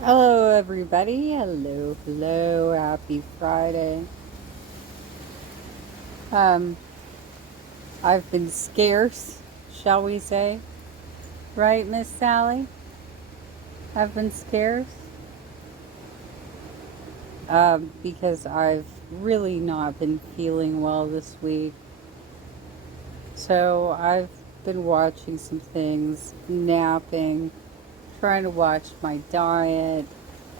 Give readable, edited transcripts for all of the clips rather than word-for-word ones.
Hello, everybody. Hello, hello. Happy Friday. Um, I've been scarce, shall we say? Right, Miss Sally? I've been scarce because I've really not been feeling well this week. So I've been watching some things, napping, trying to watch my diet,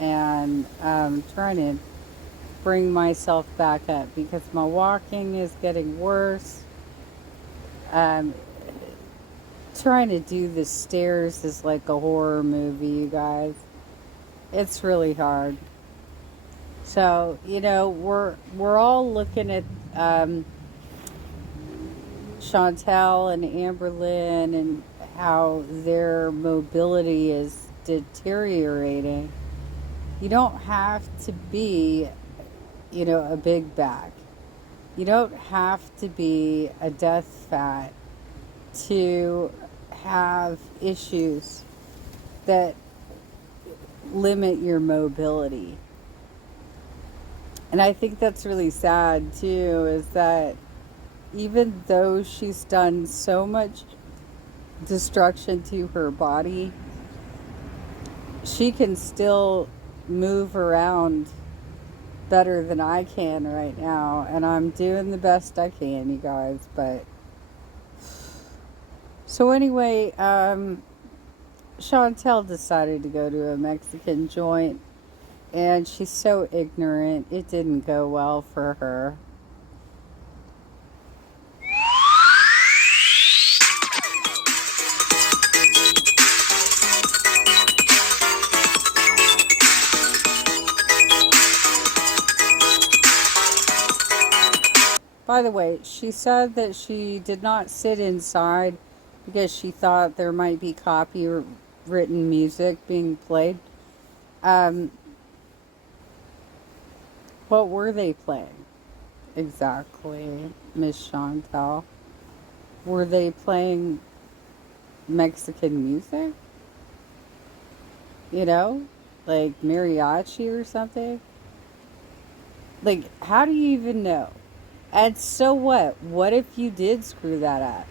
and trying to bring myself back up because my walking is getting worse. Um, Trying to do the stairs is like a horror movie, you guys. It's really hard. So we're all looking at um, Chantel and Amberlyn and how their mobility is deteriorating. You don't have to be, a big bag. You don't have to be a death fat to have issues that limit your mobility. And I think that's really sad too, is that even though she's done so much destruction to her body, she can still move around better than I can right now. And I'm doing the best I can, you guys. But so anyway, Chantel decided to go to a Mexican joint, and she's so ignorant. It didn't go well for her. By the way, she said that she did not sit inside because she thought there might be copywritten music being played. Um, what were they playing exactly, Miss Chantal? Were they playing Mexican music? You know, like mariachi or something? Like, how do you even know? And so what? What if you did screw that up?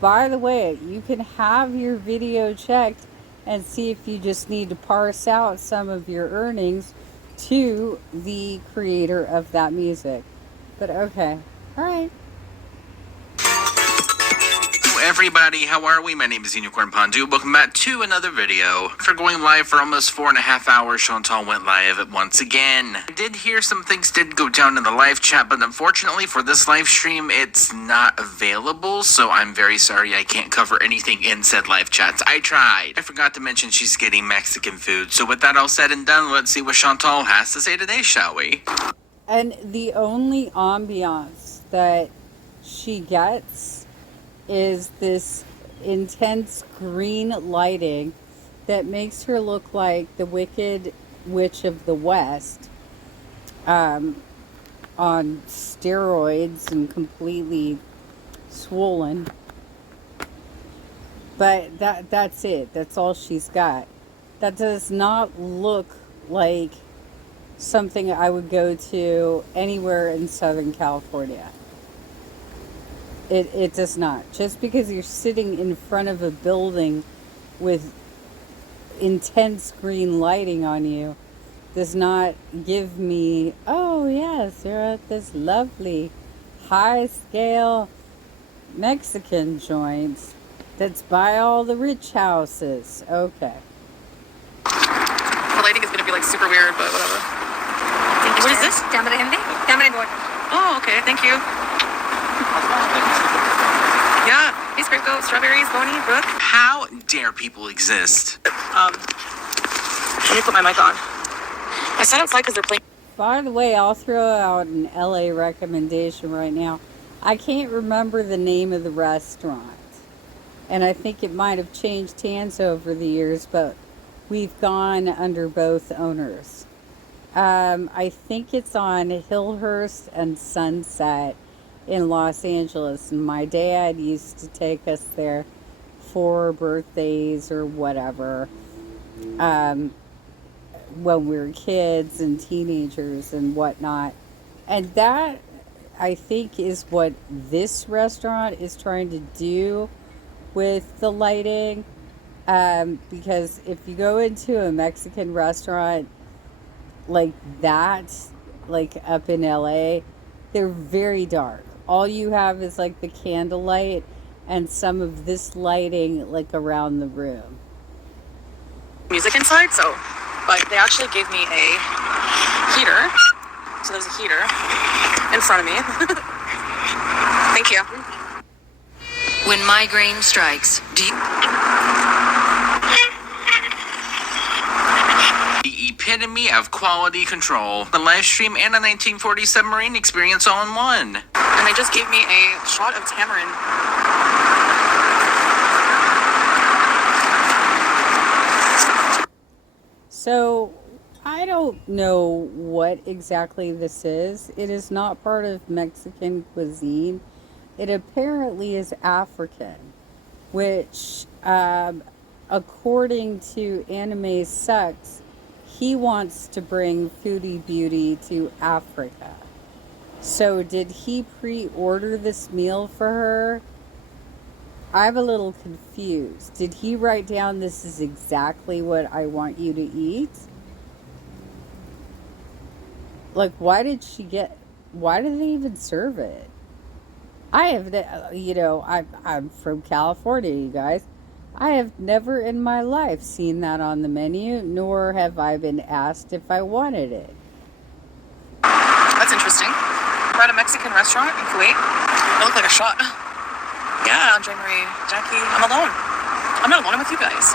By the way, you can have your video checked and see if you just need to parse out some of your earnings to the creator of that music. But okay. All right. Everybody, how are we? My name is Unicorn Pondu. Welcome back to another video. After going live for almost 4.5 hours, Chantal went live once again. I did hear some things did go down in the live chat, but unfortunately for this live stream, it's not available, so I'm very sorry I can't cover anything in said live chats. I tried. I forgot to mention she's getting Mexican food, so with that all said and done, let's see what Chantal has to say today, shall we? And the only ambiance that she gets is this intense green lighting that makes her look like the Wicked Witch of the West, on steroids and completely swollen. But that's it. That's all she's got. That does not look like something I would go to anywhere in Southern California. It does not. Just because you're sitting in front of a building with intense green lighting on you does not give me, oh yes, you're at this lovely high scale Mexican joint that's by all the rich houses. Okay. The lighting is going to be like super weird, but whatever. What is this? Oh, okay. Thank you. Yeah. Hey, Sprinkle, strawberries, Bonnie, Brooke. How dare people exist? Let me put my mic on. I sat outside because they're playing. By the way, I'll throw out an LA recommendation right now. I can't remember the name of the restaurant, and I think it might have changed hands over the years, but we've gone under both owners. I think it's on Hillhurst and Sunset in Los Angeles, and my dad used to take us there for birthdays or whatever. when we were kids and teenagers and whatnot. And that, I think, is what this restaurant is trying to do with the lighting. Because if you go into a Mexican restaurant like that, like up in LA, they're very dark. All you have is like the candlelight and some of this lighting like around the room. Music inside, so, but they actually gave me a heater. So there's a heater in front of me. Thank you. When migraine strikes, do you... The epitome of quality control. The live stream and a 1940 submarine experience all in one. And they just gave me a shot of tamarind. So, I don't know what exactly this is. It is not part of Mexican cuisine. It apparently is African, which, according to Anime Sucks, he wants to bring Foodie Beauty to Africa. So, did he pre-order this meal for her? I'm a little confused. Did he write down this is exactly what I want you to eat? Like, why did they even serve it? I have, I'm from California, you guys. I have never in my life seen that on the menu, nor have I been asked if I wanted it. That's interesting. We're at a Mexican restaurant in Kuwait. It looked like a shot. Yeah, Andre Marie, Jackie, I'm alone. I'm not alone, I'm with you guys.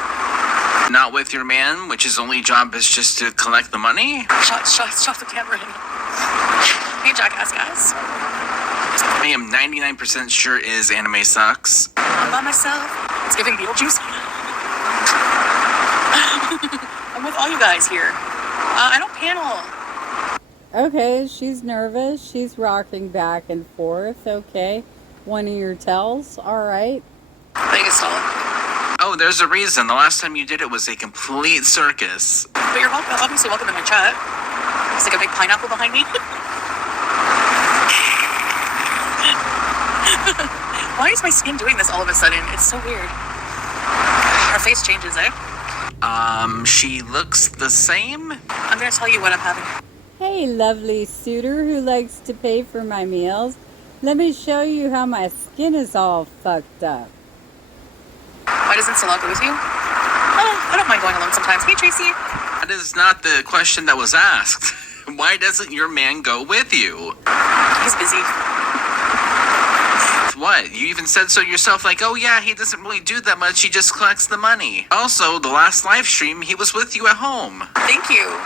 Not with your man, which his only job is just to collect the money? Shot the camera. Hey, jackass guys. I am 99% sure is Anime Sucks. I'm by myself. It's giving Beetlejuice. I'm with all you guys here. I don't panel. Okay, she's nervous. She's rocking back and forth. Okay. One of your tells. All right. Vegas style. Oh, there's a reason. The last time you did it was a complete circus. But you're obviously welcome in my chat. There's like a big pineapple behind me. Why is my skin doing this all of a sudden? It's so weird. Her face changes, eh? She looks the same? I'm gonna tell you what I'm having. Hey, lovely suitor who likes to pay for my meals. Let me show you how my skin is all fucked up. Why doesn't Salah go with you? Oh, I don't mind going alone sometimes. Hey, Tracy. That is not the question that was asked. Why doesn't your man go with you? He's busy. What? You even said so yourself, like, oh yeah, he doesn't really do that much, he just collects the money. Also, the last live stream, he was with you at home. Thank you.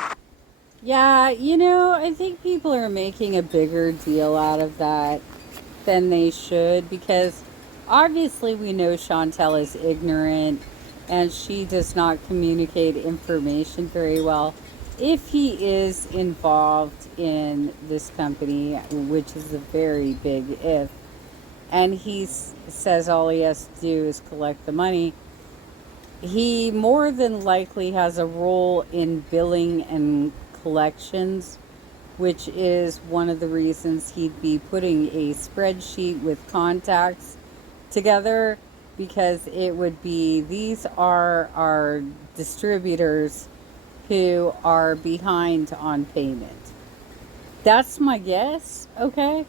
Yeah, I think people are making a bigger deal out of that than they should, because obviously we know Chantel is ignorant and she does not communicate information very well. If he is involved in this company, which is a very big if, and he says all he has to do is collect the money, he more than likely has a role in billing and collections, which is one of the reasons he'd be putting a spreadsheet with contacts together, because it would be, these are our distributors who are behind on payment. That's my guess, okay?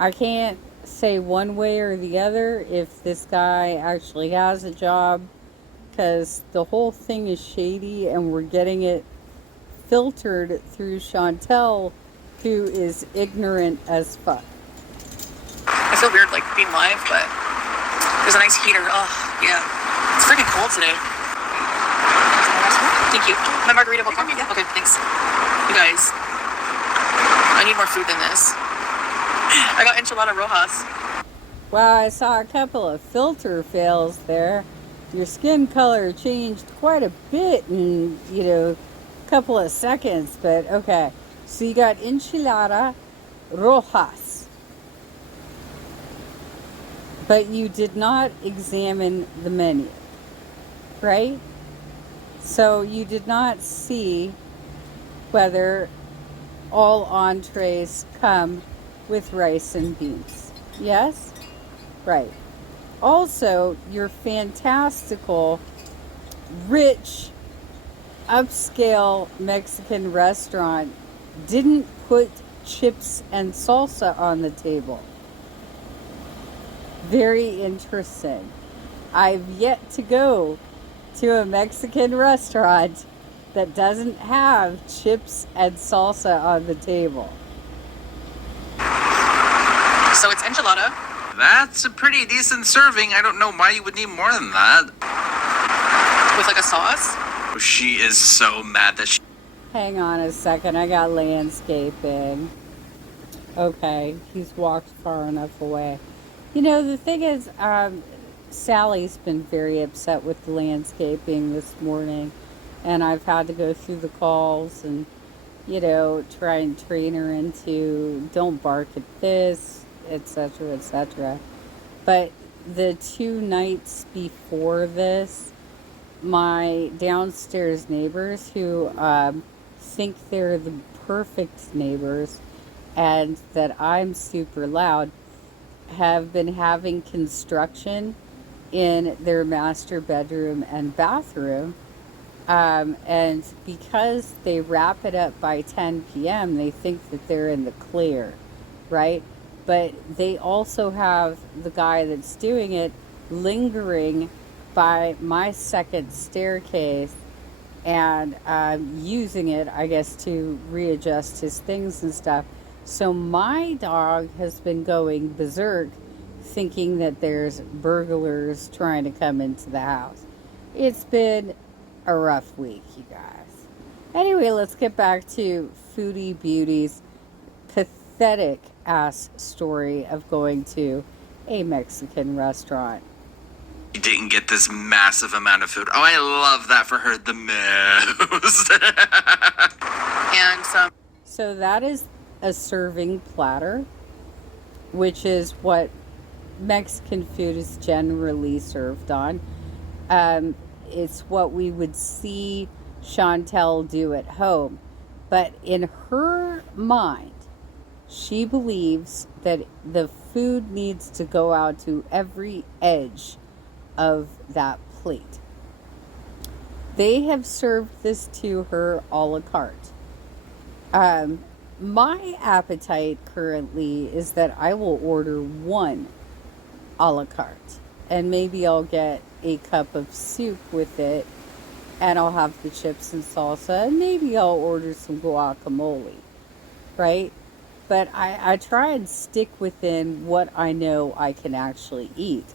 I can't say one way or the other if this guy actually has a job, because the whole thing is shady and we're getting it filtered through Chantel, who is ignorant as fuck. I feel weird, like, being live, but there's a nice heater. Oh, yeah. It's freaking cold today. Thank you. My margarita will come? Yeah. Okay, thanks. You guys, I need more food than this. I got enchilada rojas. Wow, I saw a couple of filter fails there. Your skin color changed quite a bit in, a couple of seconds, but okay. So you got enchilada rojas. But you did not examine the menu, right? So you did not see whether all entrees come with rice and beans. Yes? Right. Also, your fantastical, rich, upscale Mexican restaurant didn't put chips and salsa on the table. Very interesting. I've yet to go to a Mexican restaurant that doesn't have chips and salsa on the table. So it's enchilada. That's a pretty decent serving. I don't know why you would need more than that. With like a sauce. She is so mad that she... Hang on a second, I got landscaping. Okay, he's walked far enough away. You know, the thing is, Sally's been very upset with the landscaping this morning, and I've had to go through the calls and, you know, try and train her into don't bark at this, etc., etc. But the 2 nights before this, my downstairs neighbors who think they're the perfect neighbors and that I'm super loud have been having construction in their master bedroom and bathroom. And because they wrap it up by 10 p.m., they think that they're in the clear, right? But they also have the guy that's doing it lingering by my second staircase and using it, I guess, to readjust his things and stuff. So my dog has been going berserk, thinking that there's burglars trying to come into the house. It's been a rough week, you guys. Anyway, let's get back to Foodie Beauty's pathetic ass story of going to a Mexican restaurant. She didn't get this massive amount of food. Oh, I love that for her the most. And some. So that is a serving platter, which is what Mexican food is generally served on. It's what we would see Chantel do at home. But in her mind, she believes that the food needs to go out to every edge of that plate. They have served this to her a la carte. My appetite currently is that I will order one a la carte, and maybe I'll get a cup of soup with it, and I'll have the chips and salsa, and maybe I'll order some guacamole, right? But I try and stick within what I know I can actually eat.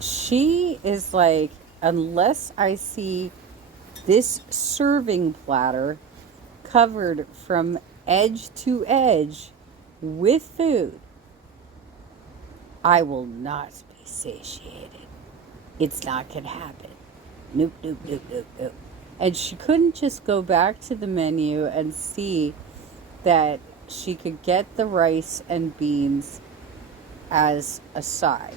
She is like, unless I see this serving platter covered from edge to edge with food, I will not be satiated. It's not going to happen. Nope, nope, nope, nope, nope. And she couldn't just go back to the menu and see that she could get the rice and beans as a side.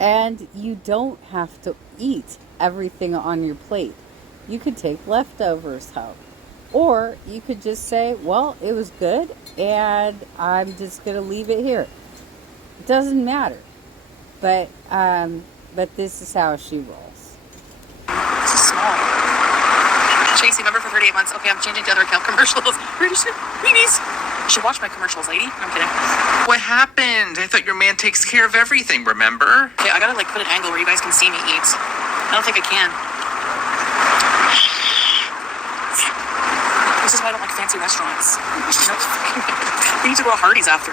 And you don't have to eat everything on your plate. You could take leftovers home. Or you could just say, well, it was good, and I'm just going to leave it here. It doesn't matter. But this is how she rolls. This is small. Chasing member for 38 months. Okay, I'm changing to other account commercials. Weenies. You should watch my commercials, lady. I'm kidding. What happened? I thought your man takes care of everything, remember? Okay, I gotta like put an angle where you guys can see me eat. I don't think I can. This is why I don't like fancy restaurants. We need to go to Hardee's after.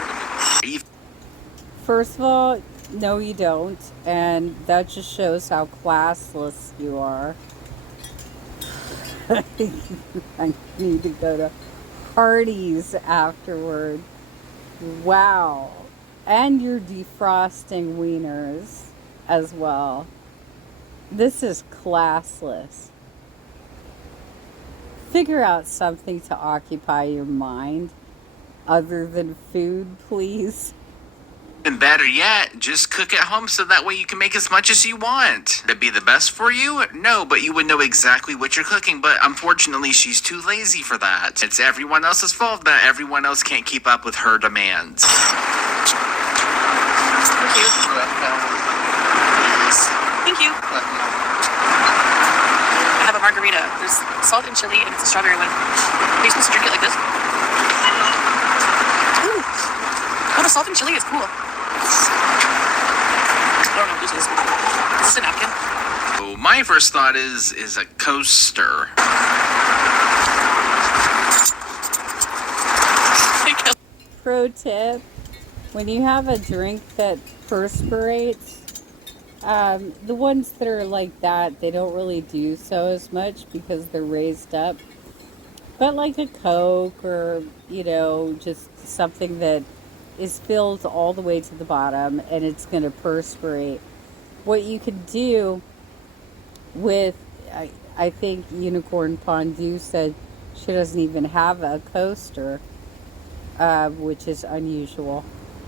First of all, no you don't. And that just shows how classless you are. I need to go to Hardee's afterward. Wow. And you're defrosting wieners as well. This is classless. Figure out something to occupy your mind other than food, please. And better yet, just cook at home so that way you can make as much as you want. Would it be the best for you? No, but you would know exactly what you're cooking. But unfortunately, she's too lazy for that. It's everyone else's fault that everyone else can't keep up with her demands. Thank you. Thank you. I have a margarita. There's salt and chili, and it's a strawberry one. Are you supposed to drink it like this? Ooh. Oh, the salt and chili is cool. I don't know what this is. Is this a napkin? So my first thought is a coaster. Pro tip, when you have a drink that perspirates, the ones that are like that, they don't really do so as much because they're raised up. But like a Coke or, just something that is filled all the way to the bottom and it's going to perspirate. What you could do with, I think Unicorn Fondue said she doesn't even have a coaster, which is unusual.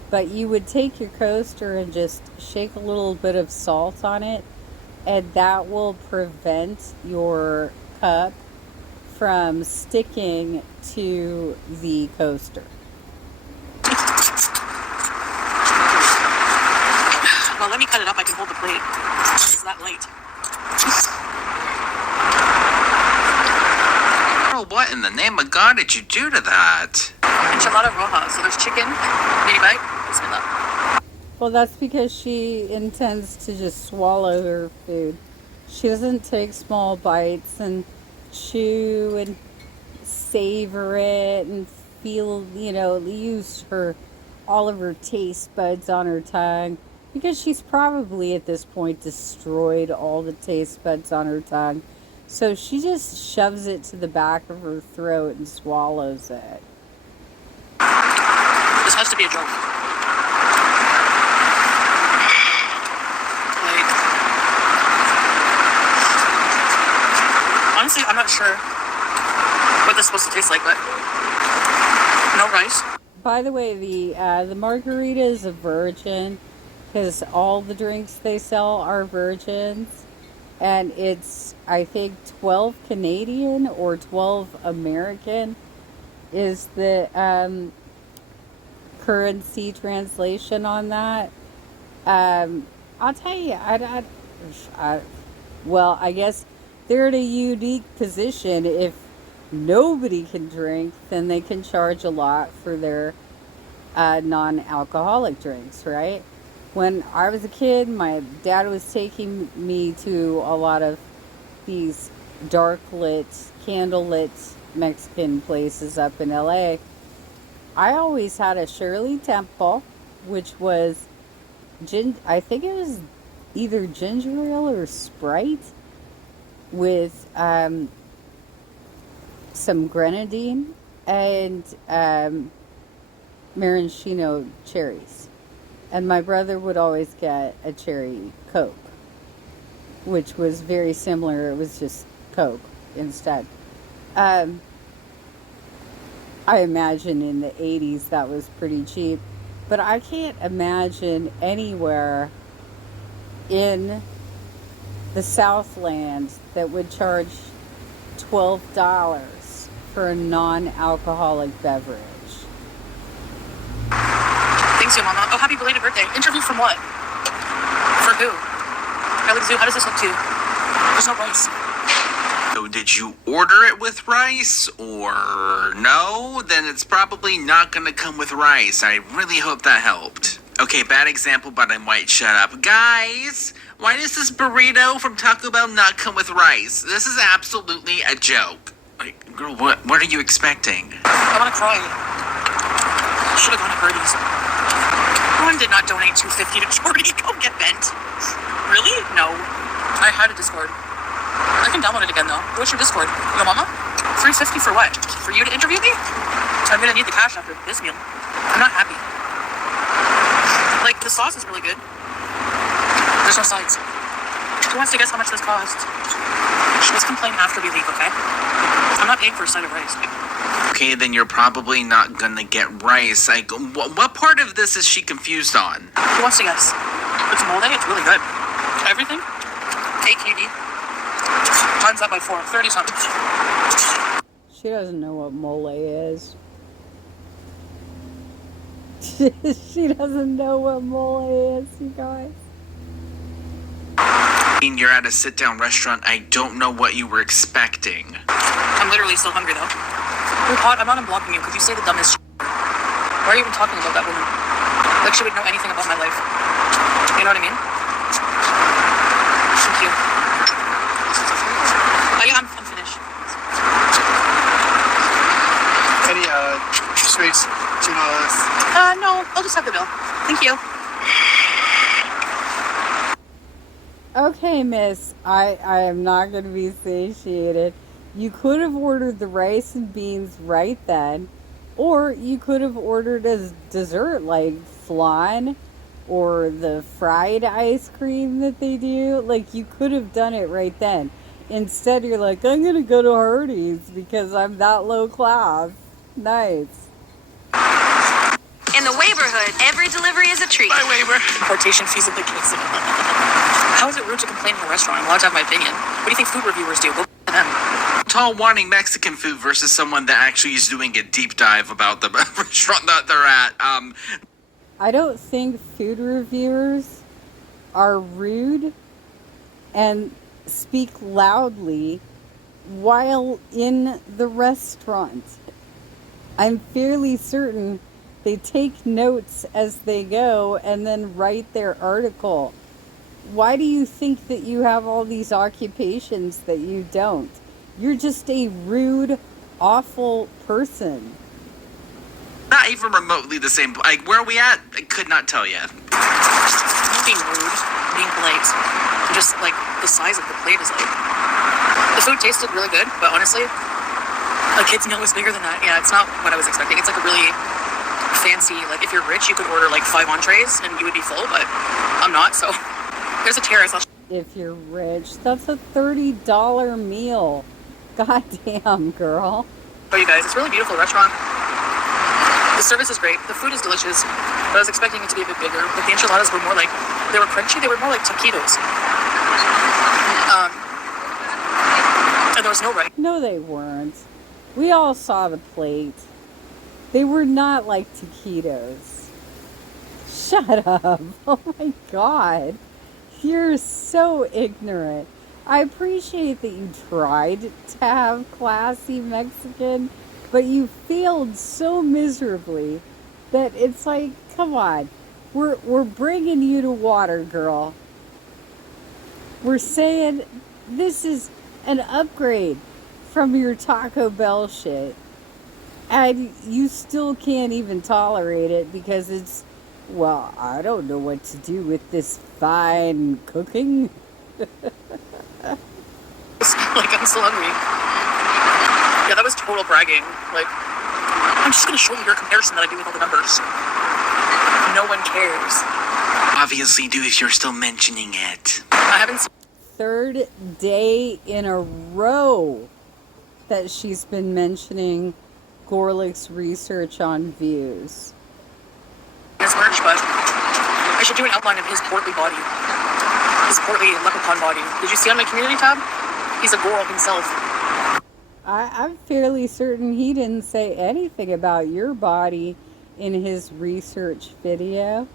But you would take your coaster and just shake a little bit of salt on it, and that will prevent your cup from sticking to the coaster. Well, let me cut it up. I can hold the plate. It's that late. Girl, what in the name of God did you do to that? Enchilada roja. So there's chicken. Maybe bite. Bismillah. Well, that's because she intends to just swallow her food. She doesn't take small bites and chew and savor it and feel, use all of her taste buds on her tongue, because she's probably at this point destroyed all the taste buds on her tongue. So she just shoves it to the back of her throat and swallows it. This has to be a joke. Honestly, I'm not sure what this is supposed to taste like, but no rice. By the way, the margarita is a virgin because all the drinks they sell are virgins, and it's, I think, 12 Canadian or 12 American is the currency translation on that. I'll tell you, well, I guess they're in a unique position. If nobody can drink, then they can charge a lot for their non-alcoholic drinks, right? When I was a kid, my dad was taking me to a lot of these dark lit, candle lit Mexican places up in LA. I always had a Shirley Temple, which was I think it was either ginger ale or Sprite with some grenadine and maraschino cherries. And my brother would always get a cherry Coke, which was very similar. It was just Coke instead. I imagine in the 80s that was pretty cheap. But I can't imagine anywhere in the Southland that would charge $12 for a non-alcoholic beverage. Thanks, you, Mama. Oh, happy belated birthday. Interview from what? For who? Alex, how does this look to you? There's no rice. So did you order it with rice or no? Then it's probably not going to come with rice. I really hope that helped. Okay, bad example, but I might shut up. Guys, why does this burrito from Taco Bell not come with rice? This is absolutely a joke. Like, girl, what are you expecting? I want to cry. Should have gone to Birdie's. One did not donate $250 to charity. Go get bent. Really? No. I had a Discord. I can download it again though. What's your Discord? Yo, Mama? $350 for what? For you to interview me? I'm gonna need the cash after this meal. I'm not happy. Like, the sauce is really good. There's no sides. Who wants to guess how much this cost? Let's complain after we leave, okay? I'm I'm not paying for a side of rice. Okay, then you're probably not gonna get rice. Like, what part of this is she confused on? Who wants to guess? It's mole. It's really good. Everything? AKD. Times that by 4. 30 something. She doesn't know what mole is. She doesn't know what mole is, you guys. You're at a sit-down restaurant. I don't know what you were expecting. I'm literally still hungry, though. You're hot. I'm not unblocking you because you say the dumbest shit. Why are you even talking about that woman? Like she would know anything about my life. You know what I mean? Thank you. I'm finished. Any sweets? $2. No. I'll just have the bill. Thank you. Okay, miss, I am not going to be satiated. You could have ordered the rice and beans right then, or you could have ordered a dessert like flan or the fried ice cream that they do. Like, you could have done it right then. Instead, you're like, I'm going to go to Hardee's because I'm that low class. Nice. In the neighborhood, every delivery is a treat. My waiver. Importation fees of the case. How is it rude to complain in a restaurant? I'm allowed to have my opinion. What do you think food reviewers do? Go to them. Tall wanting Mexican food versus someone that actually is doing a deep dive about the restaurant that they're at. I don't think food reviewers are rude and speak loudly while in the restaurant. I'm fairly certain they take notes as they go and then write their article. Why do you think that you have all these occupations that you don't? You're just a rude, awful person. Not even remotely the same. Like, where are we at? I could not tell you. I'm being rude, being polite. Just like the size of the plate is like. The food tasted really good, but honestly, a kid's meal was bigger than that. Yeah, it's not what I was expecting. It's like a really fancy, like if you're rich, you could order like 5 entrees and you would be full, but I'm not, so there's a terrace. If you're rich, that's a $30 meal. God damn, girl. Oh, you guys, it's a really beautiful restaurant. The service is great. The food is delicious. But I was expecting it to be a bit bigger, but the enchiladas were more like, they were crunchy, they were more like taquitos. And there was no rice. No, they weren't. We all saw the plate. They were not like taquitos. Shut up. Oh my God. You're so ignorant. I appreciate that you tried to have classy Mexican, but you failed so miserably that it's like, come on. We're bringing you to water, girl. We're saying this is an upgrade from your Taco Bell shit. And you still can't even tolerate it because it's, well, I don't know what to do with this fine cooking. Like, I'm still hungry. Yeah, that was total bragging. Like, I'm just gonna show you your comparison that I do with all the numbers. No one cares. Obviously do if you're still mentioning it. I haven't seen... Third day in a row that she's been mentioning Gorlick's research on views. his merch, but I should do an outline of his portly body. His portly leprechaun body. Did you see on my community tab? He's a girl himself. I'm fairly certain he didn't say anything about your body in his research video.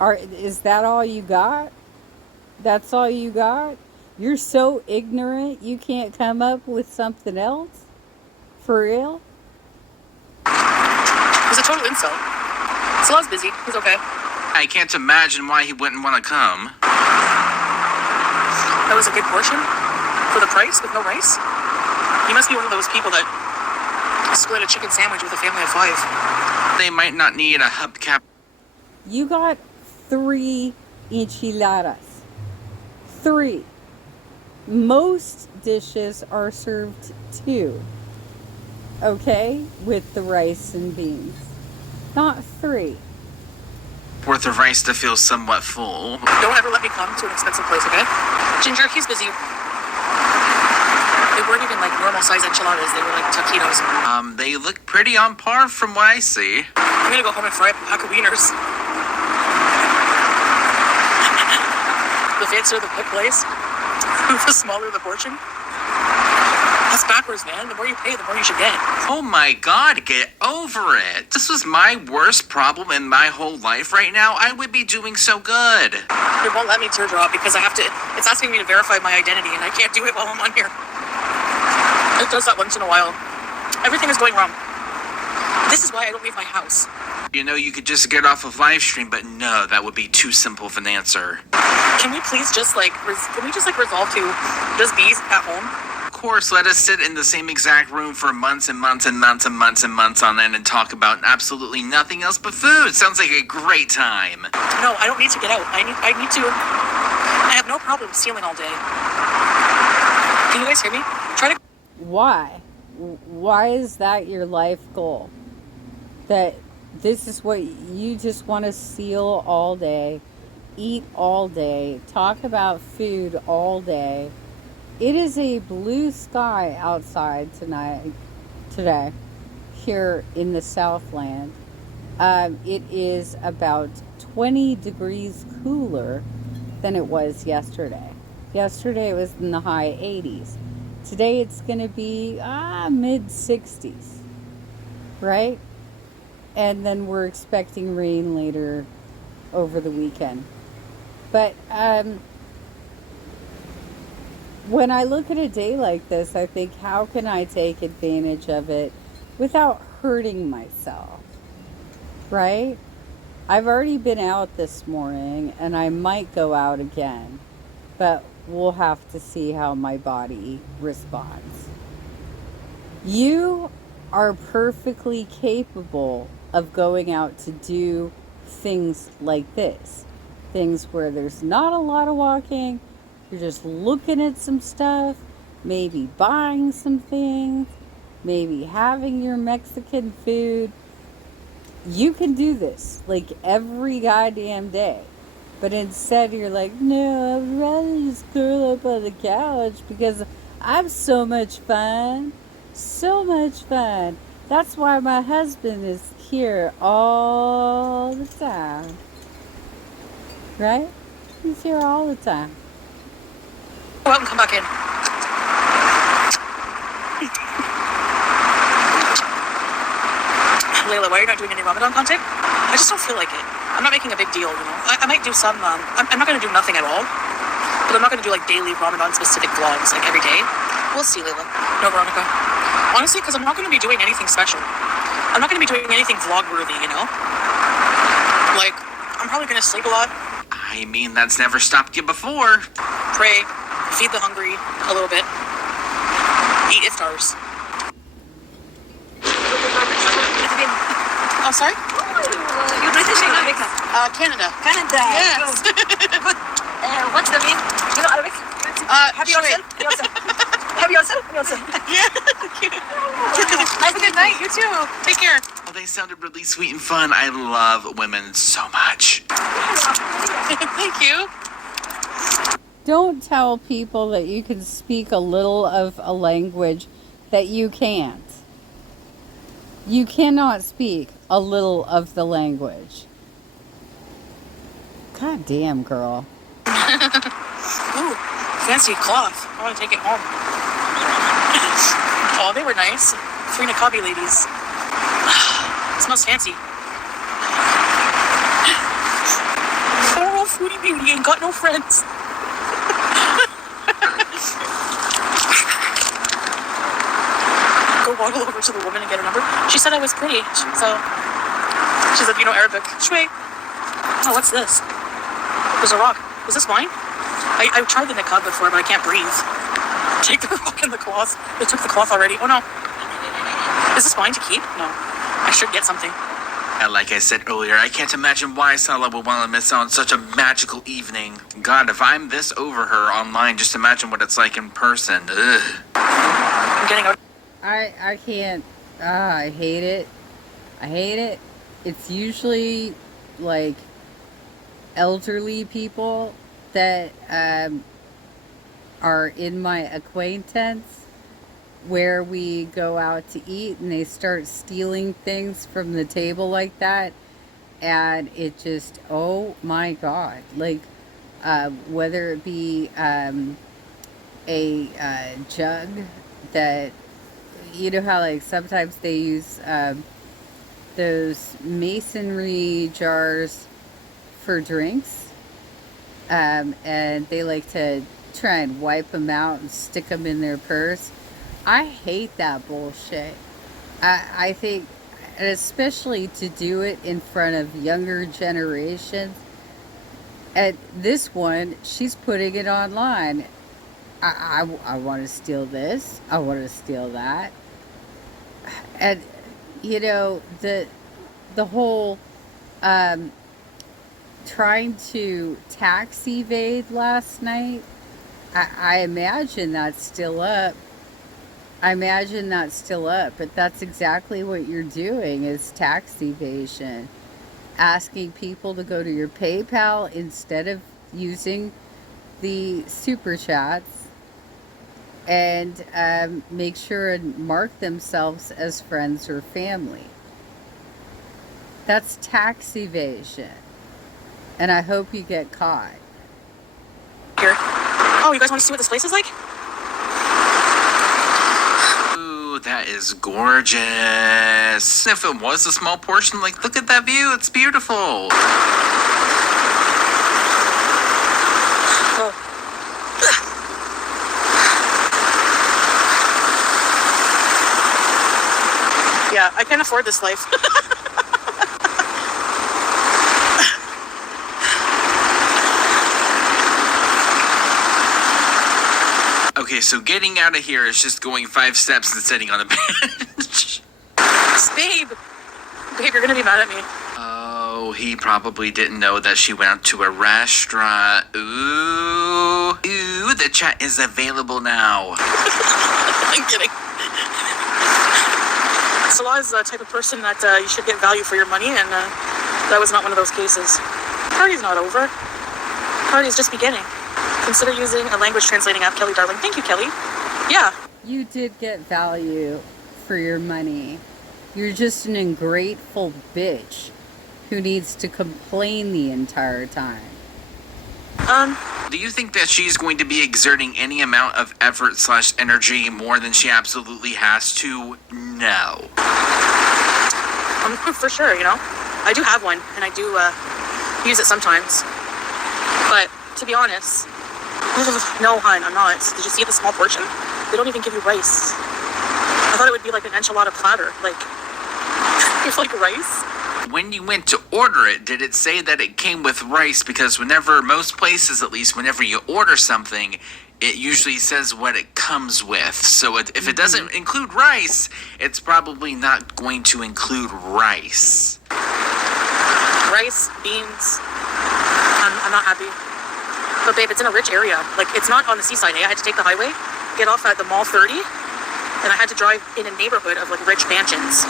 Is that all you got? That's all you got? You're so ignorant you can't come up with something else? For real? He's a total insult. Salah's busy. He's okay. I can't imagine why he wouldn't want to come. That was a good portion? For the price with no rice? He must be one of those people that split a chicken sandwich with a family of 5. They might not need a hubcap. You got 3 enchiladas. 3. Most dishes are served 2. Okay? With the rice and beans. Not 3. Worth of rice to feel somewhat full. Don't ever let me come to an expensive place, okay? Ginger, he's busy. They weren't even like normal size enchiladas. They were like taquitos. They look pretty on par from what I see. I'm gonna go home and fry up a pack of wieners. The fancier the place, the smaller the portion. That's backwards, man. The more you pay, the more you should get. Oh my god, get over it. This was my worst problem in my whole life right now. I would be doing so good. It won't let me teardrop because I have to. It's asking me to verify my identity, and I can't do it while I'm on here. It does that once in a while. Everything is going wrong. This is why I don't leave my house. You know, you could just get off of live stream, but no, that would be too simple of an answer. Can we please just resolve to just be at home? Of course, let us sit in the same exact room for months and months and months and months and months on end and talk about absolutely nothing else but food. Sounds like a great time. No, I don't need to get out. I need to. I have no problem stealing all day. Can you guys hear me? Try to. Why? Why is that your life goal? That this is what you just want to steal all day, eat all day, talk about food all day. It is a blue sky outside today, here in the Southland. It is about 20 degrees cooler than it was yesterday. Yesterday it was in the high 80s. Today it's going to be mid 60s, right? And then we're expecting rain later over the weekend. But when I look at a day like this, I think, how can I take advantage of it without hurting myself, right? I've already been out this morning, and I might go out again, but we'll have to see how my body responds. You are perfectly capable of going out to do things like this. Things where there's not a lot of walking. You're just looking at some stuff, maybe buying some things, maybe having your Mexican food. You can do this like every goddamn day. But instead you're like, no, I'd rather just curl up on the couch because I'm so much fun. So much fun. That's why my husband is here all the time. Right? He's here all the time. Go out and come back in. Layla, why are you not doing any Ramadan content? I just don't feel like it. I'm not making a big deal, you know. I might do some, I'm not going to do nothing at all. But I'm not going to do like daily Ramadan specific vlogs like every day. We'll see, Layla. No, Veronica. Honestly, because I'm not going to be doing anything special. I'm not going to be doing anything vlog worthy, you know. Like, I'm probably going to sleep a lot. I mean, that's never stopped you before. Pray. Feed the hungry a little bit. Eat iftars. Oh, sorry? You're British in America? Canada. Canada. Yes. Good. What's the mean? You know Arabic? Happy sure. yourself? Yourself. Happy yourself? Yourself. Yeah. Have a good night. You too. Take care. Oh, they sounded really sweet and fun. I love women so much. Thank you. Don't tell people that you can speak a little of a language that you can't. You cannot speak a little of the language. God damn, girl. Ooh, fancy cloth. I want to take it home. Oh, they were nice. 3 Nakabi ladies. Smells fancy. Thorough foodie beauty ain't got no friends. Go waddle over to the woman and get her number. She said I was pretty, so she said, you know Arabic. Shway. Oh, what's this? There's a rock. Is this mine? I tried the niqab before, but I can't breathe. Take the rock and the cloth. They took the cloth already. Oh no. Is this mine to keep? No. I should get something. And like I said earlier, I can't imagine why Salah would want to miss out on such a magical evening. God, if I'm this over her online, just imagine what it's like in person. Ugh. I'm getting out. I can't. I hate it. I hate it. It's usually like elderly people that are in my acquaintance, where we go out to eat and they start stealing things from the table like that. And it just, oh my God. Like, whether it be a jug that, you know how like sometimes they use those masonry jars for drinks, and they like to try and wipe them out and stick them in their purse. I hate that bullshit. I think, and especially to do it in front of younger generations. At this one, she's putting it online. I want to steal this. I want to steal that. And, you know, the whole trying to tax evade last night, I imagine that's still up. But that's exactly what you're doing is tax evasion. Asking people to go to your PayPal instead of using the super chats, and make sure and mark themselves as friends or family. That's tax evasion. And I hope you get caught. Here. Oh, you guys want to see what this place is like? Ooh, that is gorgeous. If it was a small portion, like, look at that view. It's beautiful. Oh. Yeah, I can't afford this life. Okay, so getting out of here is just going 5 steps and sitting on a bench. Babe, you're gonna be mad at me. Oh, he probably didn't know that she went out to a restaurant. Ooh, the chat is available now. I'm kidding. Salah is the type of person that you should get value for your money, and that was not one of those cases. Party's not over. Party's just beginning. Consider using a language translating app, Kelly darling. Thank you, Kelly. Yeah. You did get value for your money. You're just an ungrateful bitch who needs to complain the entire time. Do you think that she's going to be exerting any amount of effort / energy more than she absolutely has to? No. For sure, you know. I do have one, and I do use it sometimes. But, to be honest, no, hon, I'm not. Did you see the small portion? They don't even give you rice. I thought it would be like an enchilada platter. Like, it's like rice. When you went to order it, did it say that it came with rice? Because most places at least, whenever you order something, it usually says what it comes with. So if it doesn't include rice, it's probably not going to include rice. Rice, beans. I'm not happy. But babe, it's in a rich area. Like, it's not on the seaside, eh? I had to take the highway, get off at the Mall 30, and I had to drive in a neighborhood of, like, rich mansions.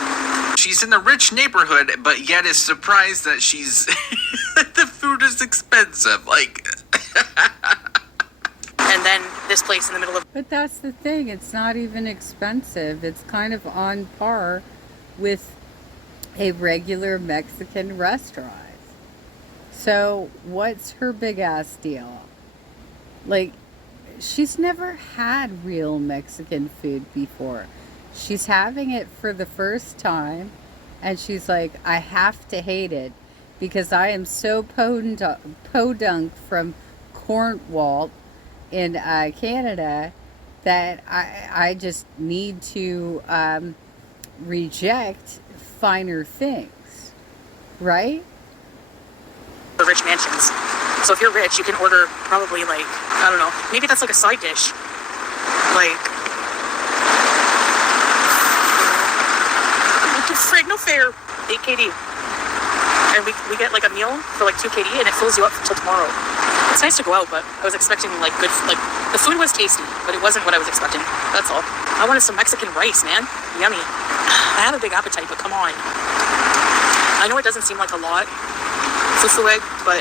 She's in a rich neighborhood, but yet is surprised that she's... the food is expensive. Like... And then this place in the middle of... But that's the thing. It's not even expensive. It's kind of on par with a regular Mexican restaurant. So what's her big ass deal? Like, she's never had real Mexican food before. She's having it for the first time, and she's like, I have to hate it because I am so podunk from Cornwall in Canada that I just need to reject finer things, right? the rich mansions. So if you're rich, you can order probably like, I don't know, maybe that's like a side dish. Like, frig, no fair. 8 KD. And we get like a meal for like 2 KD and it fills you up until tomorrow. It's nice to go out, but I was expecting like good, like the food was tasty, but it wasn't what I was expecting. That's all. I wanted some Mexican rice, man. Yummy. I have a big appetite, but come on. I know it doesn't seem like a lot, fufu egg, but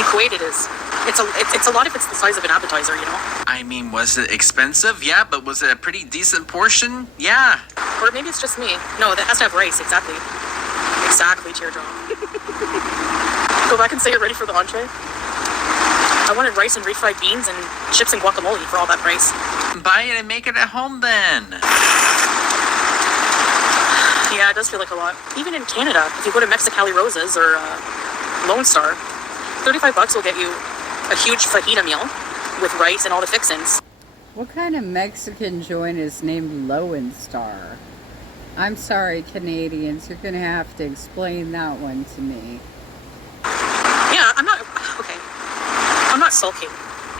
in Kuwait it is. It's a lot if it's the size of an appetizer, you know? I mean, was it expensive? Yeah, but was it a pretty decent portion? Yeah. Or maybe it's just me. No, that has to have rice, exactly. Exactly, teardrop. Go back and say you're ready for the entree. I wanted rice and refried beans and chips and guacamole for all that price. Buy it and make it at home then. Yeah, it does feel like a lot. Even in Canada, if you go to Mexicali Roses or Lone Star, $35 will get you a huge fajita meal with rice and all the fixins. What kind of Mexican joint is named Lone Star? I'm sorry, Canadians, you're gonna have to explain that one to me. Yeah, I'm not sulking.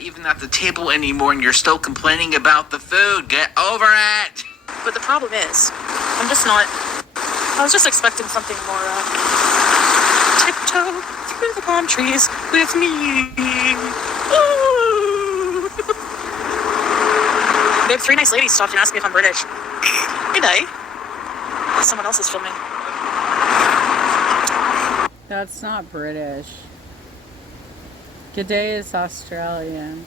Even at the table anymore and you're still complaining about the food. Get over it! But the problem is, I was just expecting something more, tiptoe through the palm trees with me. Ooh. Babe, 3 nice ladies stopped and asked me if I'm British. Hey, day. Someone else is filming. That's not British. G'day is Australian.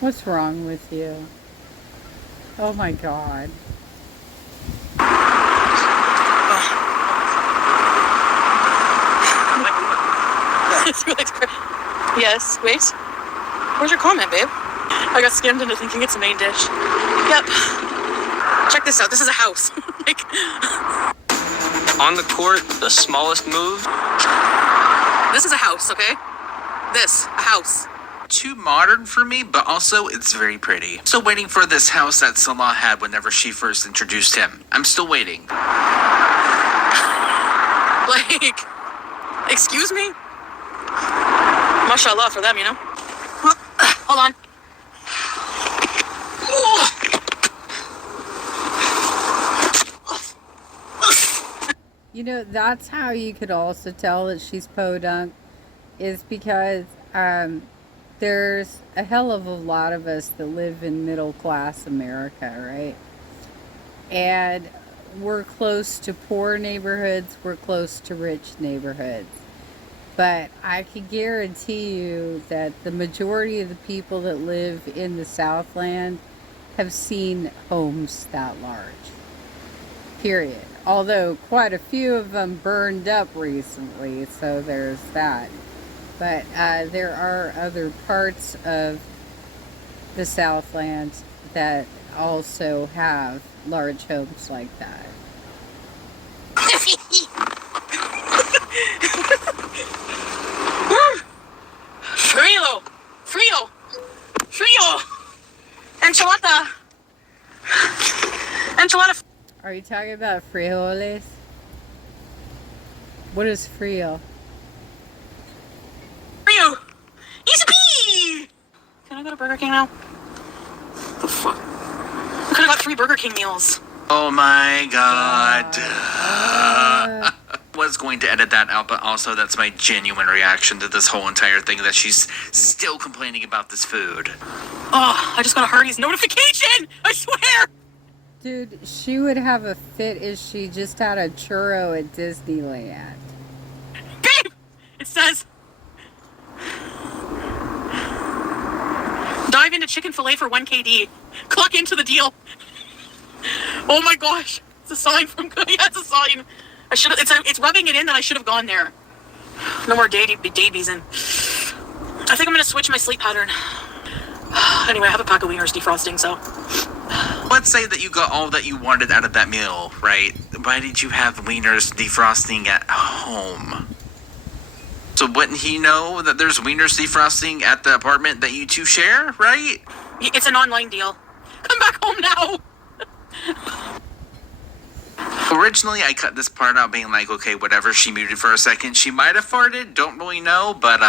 What's wrong with you? Oh my god. Yes, wait. Where's your comment, babe? I got scammed into thinking it's a main dish. Yep. Check this out. This is a house. Like, on the court, the smallest move. this is a house, okay? A house. Too modern for me, but also it's very pretty. Still waiting for this house that Salah had whenever she first introduced him. I'm still waiting. Like, excuse me? Mashallah for them, you know? Hold on. You know, that's how you could also tell that she's podunk, is because there's a hell of a lot of us that live in middle class America, right? And we're close to poor neighborhoods, we're close to rich neighborhoods. But I can guarantee you that the majority of the people that live in the Southland have seen homes that large. Period. Although quite a few of them burned up recently, so there's that. But there are other parts of the Southland that also have large homes like that. Frio! Enchilada! Enchilada! Are you talking about frijoles? What is frio? Frio! Easy pee! Can I go to Burger King now? The fuck? I could have got 3 Burger King meals. Oh my god. Was going to edit that out, but also that's my genuine reaction to this whole entire thing, that she's still complaining about this food. Oh, I just got a Hardee's notification! I swear! Dude, she would have a fit if she just had a churro at Disneyland. Babe! It says... dive into chicken fillet for 1 KD. Clock into the deal. Oh my gosh. It's a sign from... yeah, it's a sign. I should have... It's rubbing it in that I should have gone there. No more babies in. I think I'm going to switch my sleep pattern. Anyway, I have a pack of wieners defrosting, so... Let's say that you got all that you wanted out of that meal, right? Why did you have wieners defrosting at home? So wouldn't he know that there's wieners defrosting at the apartment that you two share, right? It's an online deal. Come back home now! Originally, I cut this part out being like, okay, whatever, she muted for a second. She might have farted, don't really know, but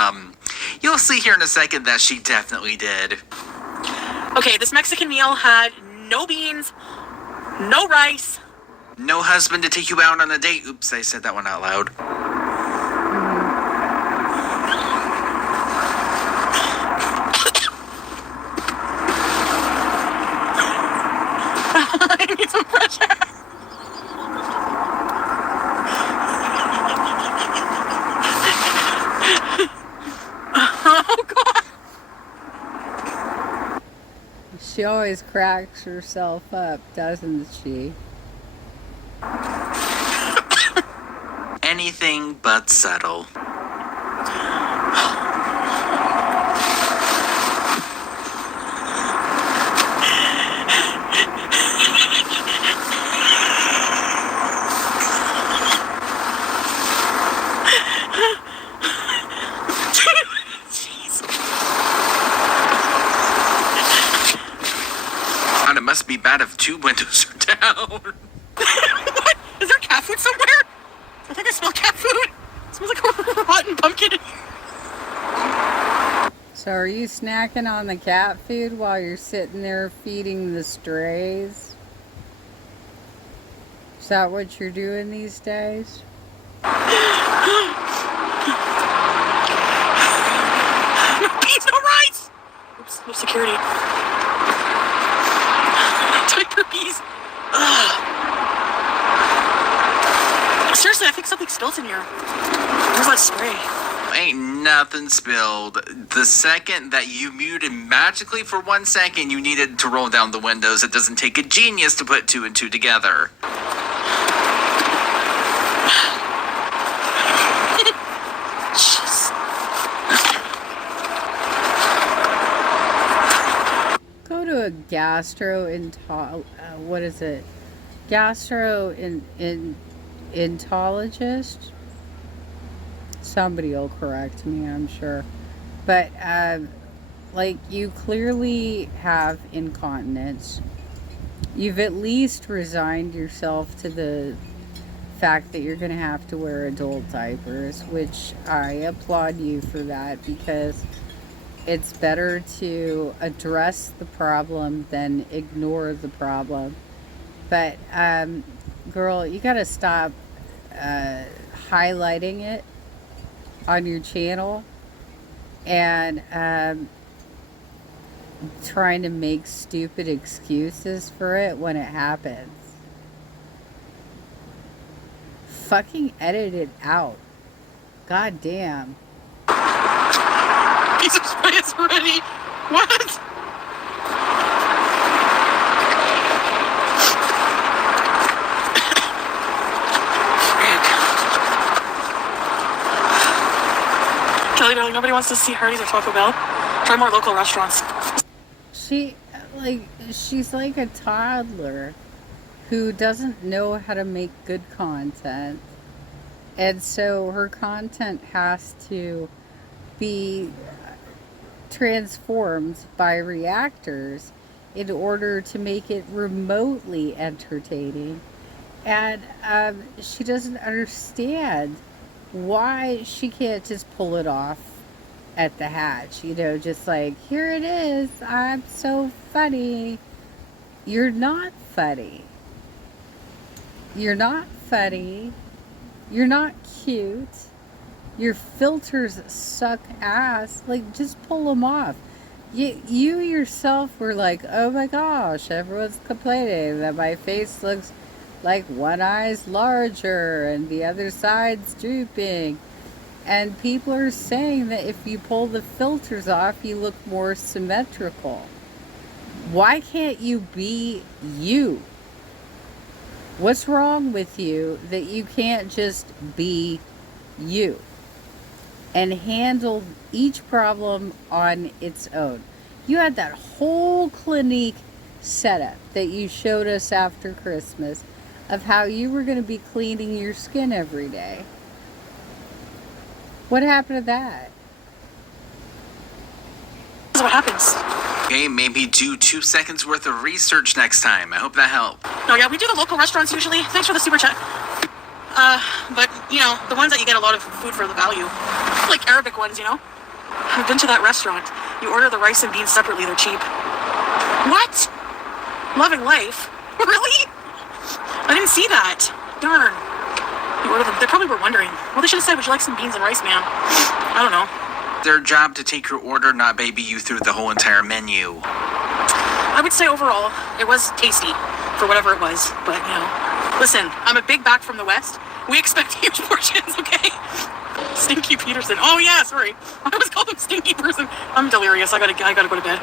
you'll see here in a second that she definitely did. Okay, this Mexican meal had no beans, no rice. No husband to take you out on a date. Oops, I said that one out loud. I need some fresh air. Oh, God. always cracks herself up, doesn't she? Anything but subtle. God, it must be bad if 2 windows are down. What? Is there cat food somewhere? I think I smell cat food. It smells like a rotten pumpkin. So are you snacking on the cat food while you're sitting there feeding the strays? Is that what you're doing these days? No beans, no rice. Oops, no security. Diaper bees. Ugh. Seriously, I think something spilled in here. Where's that spray? Ain't nothing spilled. The second that you muted magically for 1 second, you needed to roll down the windows. It doesn't take a genius to put 2 and 2 together. Jeez. Go to a gastroenterologist. Somebody will correct me, I'm sure. But, like, you clearly have incontinence. You've at least resigned yourself to the fact that you're going to have to wear adult diapers, which I applaud you for that, because it's better to address the problem than ignore the problem. But, girl, you got to stop highlighting it on your channel and trying to make stupid excuses for it when it happens. Fucking edit it out. God damn. Piece of spray is ready. What? Kelly, darling, nobody wants to see Hardee's or Taco Bell. Try more local restaurants. She's like a toddler who doesn't know how to make good content. And so her content has to be transformed by reactors in order to make it remotely entertaining. And she doesn't understand why she can't just pull it off at the hatch, you know, just like, here it is, I'm so funny. You're not funny. You're not funny. You're not cute. Your filters suck ass. Like, just pull them off. You yourself were like, oh my gosh, everyone's complaining that my face looks like one eye's larger and the other side's drooping. And people are saying that if you pull the filters off, you look more symmetrical. Why can't you be you? What's wrong with you that you can't just be you and handle each problem on its own? You had that whole Clinique setup that you showed us after Christmas of how you were going to be cleaning your skin every day. What happened to that? This is what happens. Okay, maybe do 2 seconds worth of research next time. I hope that helped. No, yeah, we do the local restaurants usually. Thanks for the super chat. But, you know, the ones that you get a lot of food for the value. Like Arabic ones, you know? I've been to that restaurant. You order the rice and beans separately, they're cheap. What? Loving life? Really? I didn't see that. Darn. You order them. They probably were wondering. Well, they should have said, would you like some beans and rice, ma'am? I don't know. Their job to take your order, not baby you through the whole entire menu. I would say overall, it was tasty for whatever it was. But, you know, listen, I'm a big back from the West. We expect huge portions, okay? Stinky Peterson. Oh, yeah, sorry. I always called him Stinky Person. I'm delirious. I gotta go to bed.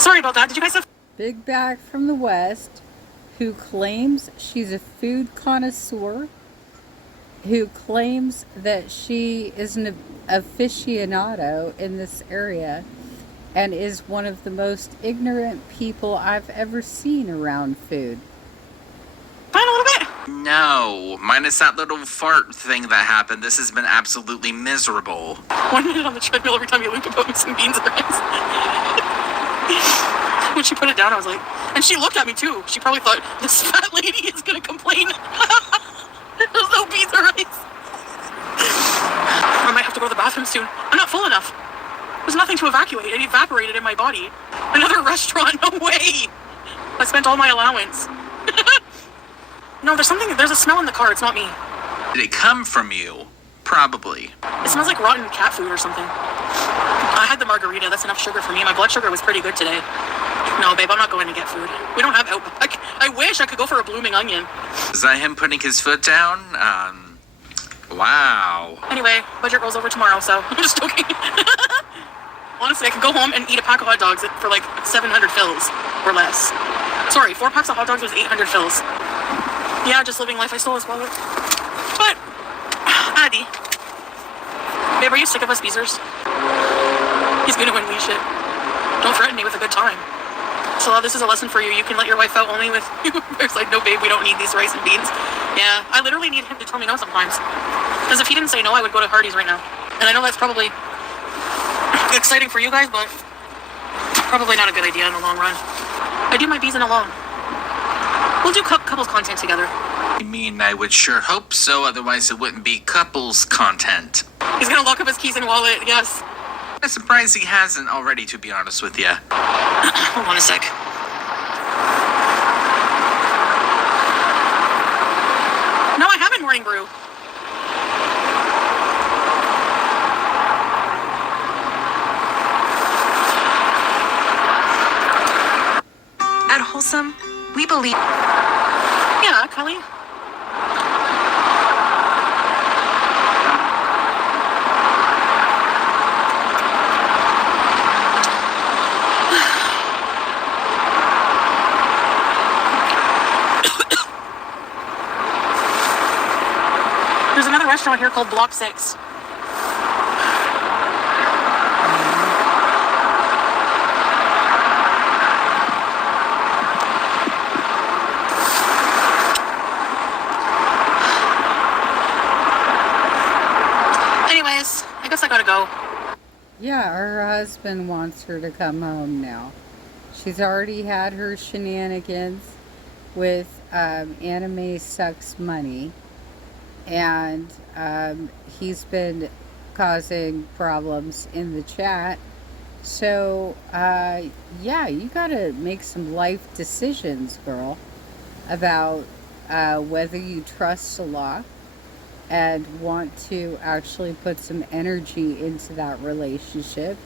Sorry about that. Did you guys have... big bag from the West who claims she's a food connoisseur, who claims that she is an aficionado in this area and is one of the most ignorant people I've ever seen around food. Fine, a little bit. No, minus that little fart thing that happened, this has been absolutely miserable. 1 minute on the treadmill every time you looked to put me some beans and rice. When she put it down, I was like, and she looked at me too. She probably thought, this fat lady is gonna complain. There's no beans or rice. I might have to go to the bathroom soon. I'm not full enough. There's nothing to evacuate. It evaporated in my body. Another restaurant, no way. I spent all my allowance. No, there's a smell in the car. It's not me. Did it come from you? Probably. It smells like rotten cat food or something. I had the margarita. That's enough sugar for me. My blood sugar was pretty good today. No, babe, I'm not going to get food. We don't have Outback. I wish I could go for a blooming onion. Is that him putting his foot down? Wow. Anyway, budget rolls over tomorrow, so I'm just joking. Honestly, I could go home and eat a pack of hot dogs for like 700 fills or less. Sorry, 4 packs of hot dogs was 800 fills. Yeah, just living life. I stole his wallet. But, Addy. Babe, are you sick of us Beezers? He's gonna win me shit. Don't threaten me with a good time. So this is a lesson for you. You can let your wife out only with... There's like, no, babe, we don't need these rice and beans. Yeah, I literally need him to tell me no sometimes. Because if he didn't say no, I would go to Hardee's right now. And I know that's probably exciting for you guys, but probably not a good idea in the long run. I do my bees in alone. We'll do couples content together. I mean, I would sure hope so, otherwise it wouldn't be couples content. He's gonna lock up his keys and wallet, yes. I'm surprised he hasn't already, to be honest with you. Hold on a sec. No, I haven't morning brew. At Wholesome, we believe... Yeah, Kelly. There's another restaurant here called Block 6. Anyways, I guess I gotta go. Yeah, her husband wants her to come home now. She's already had her shenanigans with Anime Sucks Money. And he's been causing problems in the chat. So, yeah, you gotta make some life decisions, girl, about whether you trust Salah and want to actually put some energy into that relationship,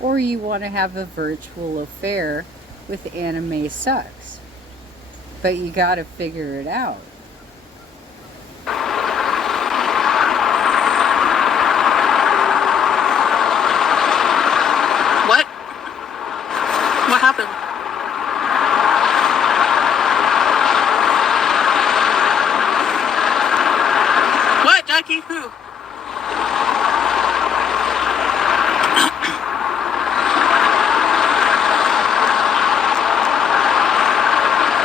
or you want to have a virtual affair with Anime Sucks. But you gotta figure it out. What happened? What, Jackie? Who?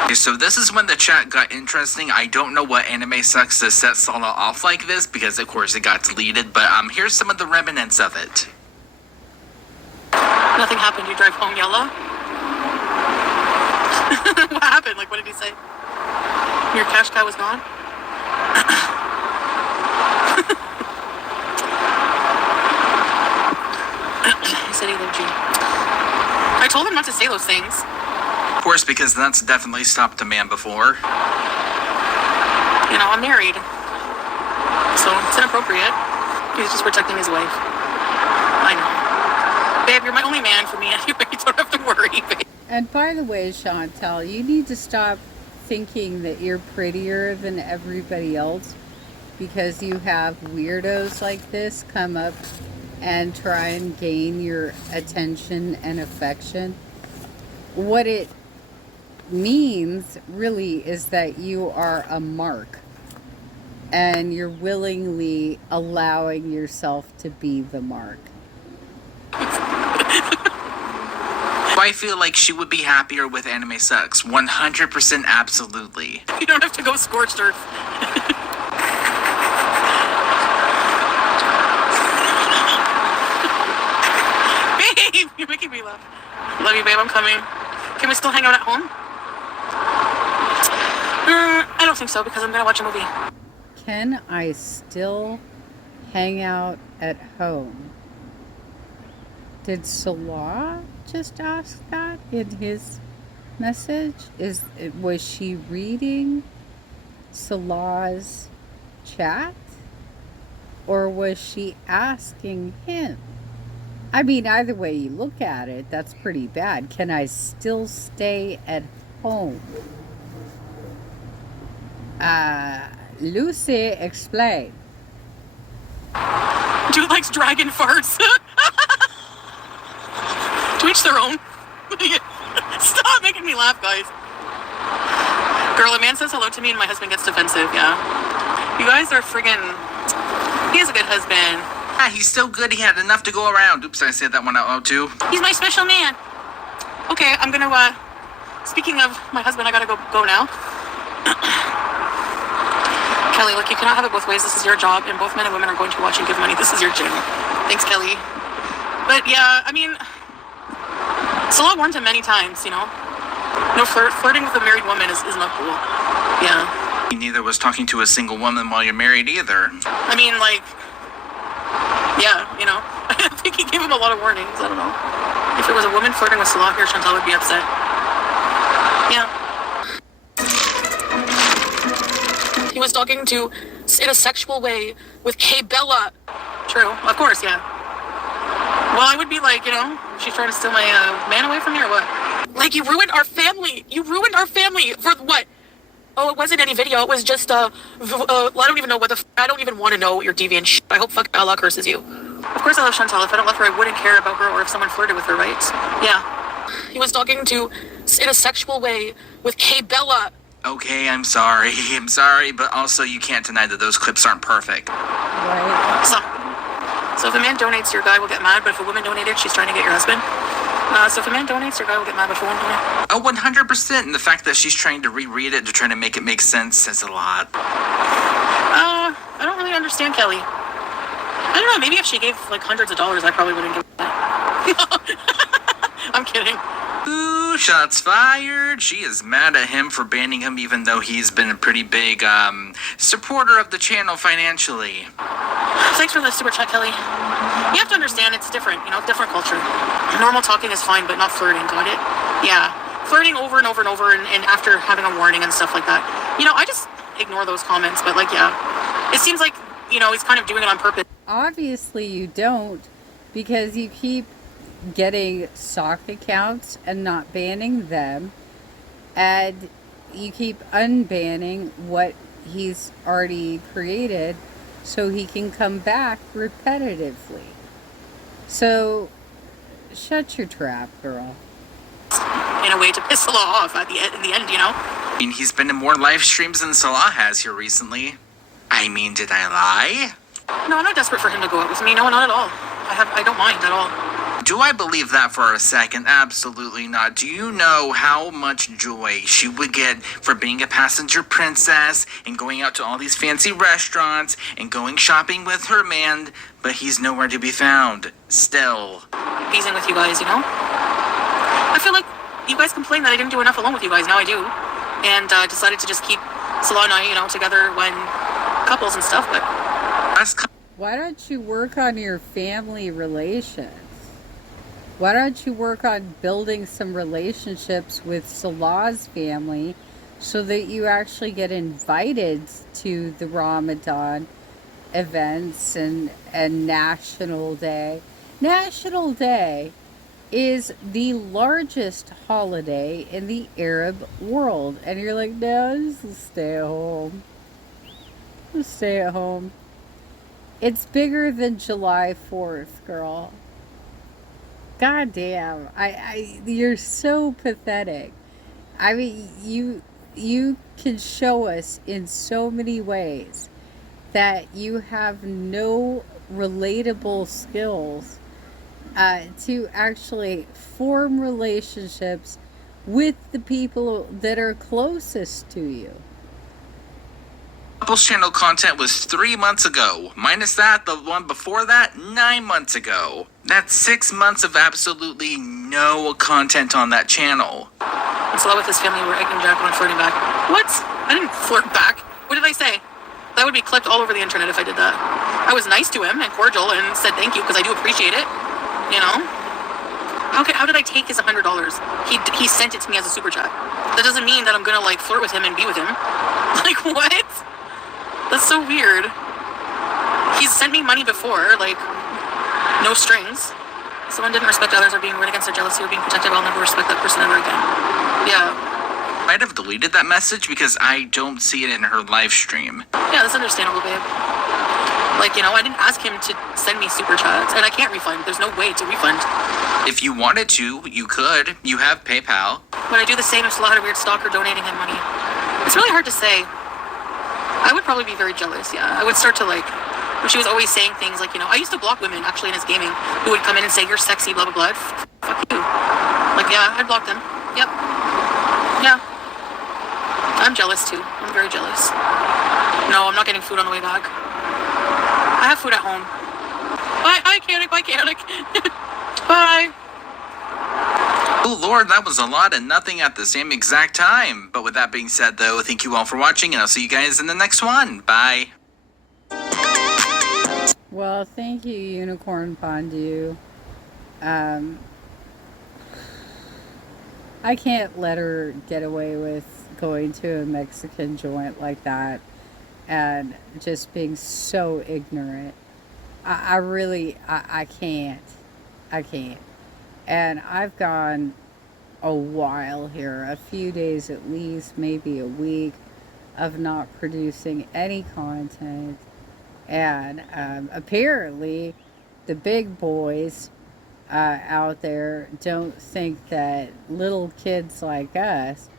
Okay, so this is when the chat got interesting. I don't know what Anime Sucks to set Sala off like this, because of course it got deleted, but here's some of the remnants of it. Nothing happened. You drive home yellow? What happened? Like, what did he say? Your cash cow was gone? He said he loved you. I told him not to say those things. Of course, because that's definitely stopped a man before. You know, I'm married. So it's inappropriate. He's just protecting his wife. I know. Babe, you're my only man for me anyway. You don't have to worry, babe. And by the way, Chantel, you need to stop thinking that you're prettier than everybody else because you have weirdos like this come up and try and gain your attention and affection. What it means really is that you are a mark and you're willingly allowing yourself to be the mark. I feel like she would be happier with Anime Sucks. 100% absolutely. You don't have to go scorched earth. Babe, you're making me laugh. Love you, babe. I'm coming. Can we still hang out at home? I don't think so because I'm gonna watch a movie. Can I still hang out at home? Did Salah just ask that in his message? Was she reading Salah's chat? Or was she asking him? I mean, either way you look at it, that's pretty bad. Can I still stay at home? Lucy, explain. Dude likes dragon farts. To each their own. Stop making me laugh, guys. Girl, a man says hello to me and my husband gets defensive, yeah. You guys are friggin'... He is a good husband. Ah, he's so good he had enough to go around. Oops, I said that one out loud too. He's my special man. Okay, I'm gonna, speaking of my husband, I gotta go now. Kelly, look, you cannot have it both ways. This is your job, and both men and women are going to watch and give money. This is your gym. Thanks, Kelly. But yeah, I mean... Salah warned him many times, you know? No, flirting with a married woman is not cool. Yeah. He neither was talking to a single woman while you're married either. I mean, like... Yeah, you know? I think he gave him a lot of warnings. I don't know. If it was a woman flirting with Salah here, Chantal would be upset. Yeah. He was talking to, in a sexual way, with Hey Bella. True. Of course, yeah. Well, I would be like, you know, she's trying to steal my man away from me or what? Like, you ruined our family. You ruined our family for what? Oh, it wasn't any video. It was just, I don't even know what I don't even want to know your deviant shit. I hope fuck Allah curses you. Of course I love Chantal. If I don't love her, I wouldn't care about her or if someone flirted with her, right? Yeah. He was talking to, in a sexual way, with Hey Bella. Okay, I'm sorry, but also you can't deny that those clips aren't perfect. Right. So if a man donates, your guy will get mad, but if a woman donated, she's trying to get your husband. So if a man donates, your guy will get mad, but if a woman donates. Oh, 100%, and the fact that she's trying to reread it to try to make it make sense says a lot. I don't really understand Kelly. I don't know, maybe if she gave, like, hundreds of dollars, I probably wouldn't give that. I'm kidding. Ooh, shots fired. She is mad at him for banning him, even though he's been a pretty big, supporter of the channel financially. Thanks for the super chat, Kelly. You have to understand it's different, you know, different culture. Normal talking is fine, but not flirting, got it? Yeah. Flirting over and over and over and after having a warning and stuff like that. You know, I just ignore those comments, but like, yeah. It seems like, you know, he's kind of doing it on purpose. Obviously you don't, because you keep getting sock accounts and not banning them, and you keep unbanning what he's already created so he can come back repetitively. So shut your trap, girl. In a way to piss Salah off in the end, you know? I mean, he's been in more live streams than Salah has here recently. I mean, did I lie? No, I'm not desperate for him to go out with me. No, not at all. I don't mind at all. Do I believe that for a second? Absolutely not. Do you know how much joy she would get for being a passenger princess and going out to all these fancy restaurants and going shopping with her man, but he's nowhere to be found. Still. Easing with you guys, you know? I feel like you guys complain that I didn't do enough alone with you guys. Now I do. And decided to just keep Salah and I, you know, together when couples and stuff, but... Why don't you work on your family relations? Why don't you work on building some relationships with Salah's family so that you actually get invited to the Ramadan events and National Day? National Day is the largest holiday in the Arab world. And you're like, no, just stay at home. Just stay at home. It's bigger than July 4th, girl. God damn. You're so pathetic. I mean, you can show us in so many ways that you have no relatable skills to actually form relationships with the people that are closest to you. Couples channel content was 3 months ago. Minus that, the one before that, 9 months ago. That's 6 months of absolutely no content on that channel. I'm still out with this family where Egg and Jack went flirting back. What? I didn't flirt back. What did I say? That would be clipped all over the internet if I did that. I was nice to him and cordial and said thank you because I do appreciate it. You know? How did I take his $100? He sent it to me as a super chat. That doesn't mean that I'm gonna like flirt with him and be with him. Like what? That's so weird. He's sent me money before, like no strings. Someone didn't respect others or being rude against their jealousy or being protective. I'll never respect that person ever again. Yeah. Might have deleted that message because I don't see it in her live stream. Yeah, that's understandable, babe. Like, you know, I didn't ask him to send me super chats, and I can't refund. There's no way to refund. If you wanted to, you could. You have PayPal. Would I do the same if Salah had a weird stalker donating him money? It's really hard to say. I would probably be very jealous, yeah. I would start to, like, when she was always saying things like, you know, I used to block women, actually, in his gaming, who would come in and say, you're sexy, blah, blah, blah. Fuck you. Like, yeah, I'd block them. Yep. Yeah. I'm jealous, too. I'm very jealous. No, I'm not getting food on the way back. I have food at home. Bye, chaotic, bye, chaotic. Bye. Oh lord, that was a lot and nothing at the same exact time. But with that being said though, thank you all for watching and I'll see you guys in the next one. Bye. Well, thank you, Unicorn Fondue. I can't let her get away with going to a Mexican joint like that and just being so ignorant. I really can't. I can't. And I've gone a while here, a few days at least, maybe a week, of not producing any content. And apparently the big boys out there don't think that little kids like us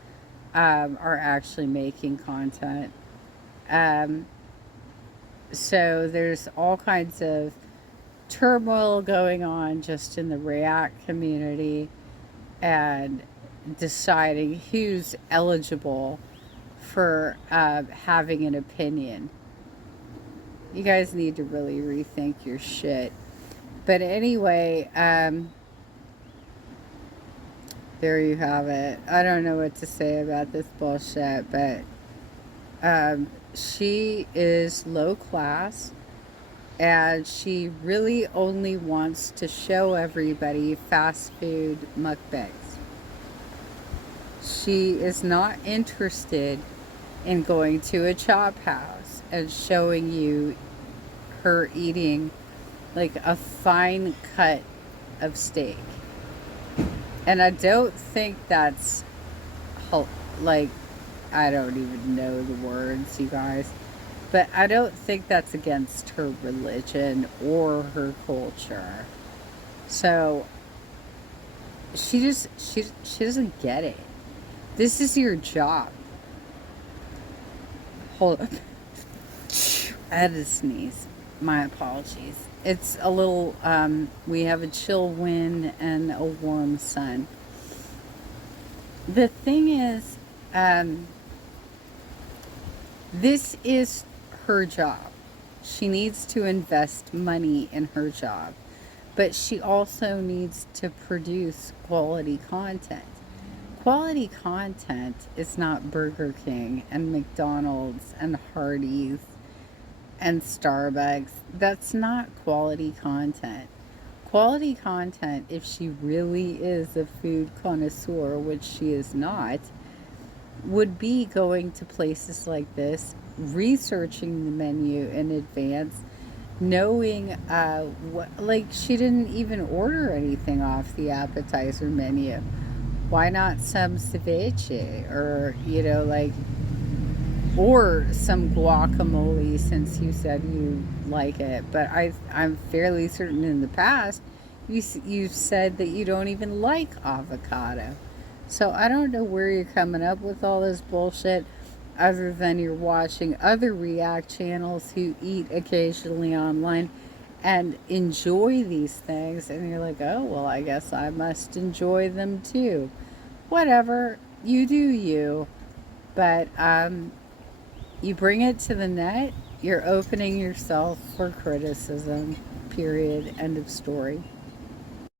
are actually making content. So there's all kinds of turmoil going on just in the React community and deciding who's eligible for having an opinion. You guys need to really rethink your shit. But anyway, there you have it. I don't know what to say about this bullshit, but she is low class and she really only wants to show everybody fast food mukbangs. She is not interested in going to a chop house and showing you her eating like a fine cut of steak. And I don't think that's like, I don't even know the words, you guys, but I don't think that's against her religion or her culture. So she doesn't get it. This is your job. Hold up. I had to sneeze. My apologies. It's a little, we have a chill wind and a warm sun. The thing is, this is her job. She needs to invest money in her job, but she also needs to produce quality content. Quality content is not Burger King and McDonald's and Hardee's and Starbucks. That's not quality content. Quality content, if she really is a food connoisseur, which she is not, would be going to places like this, researching the menu in advance, knowing what, like, she didn't even order anything off the appetizer menu. Why not some ceviche or, you know, like, or some guacamole, since you said you like it. But I'm fairly certain in the past you said that you don't even like avocado. So I don't know where you're coming up with all this bullshit other than you're watching other react channels who eat occasionally online and enjoy these things, and you're like, oh, well, I guess I must enjoy them too. Whatever, you do you. But you bring it to the net, you're opening yourself for criticism, period, end of story.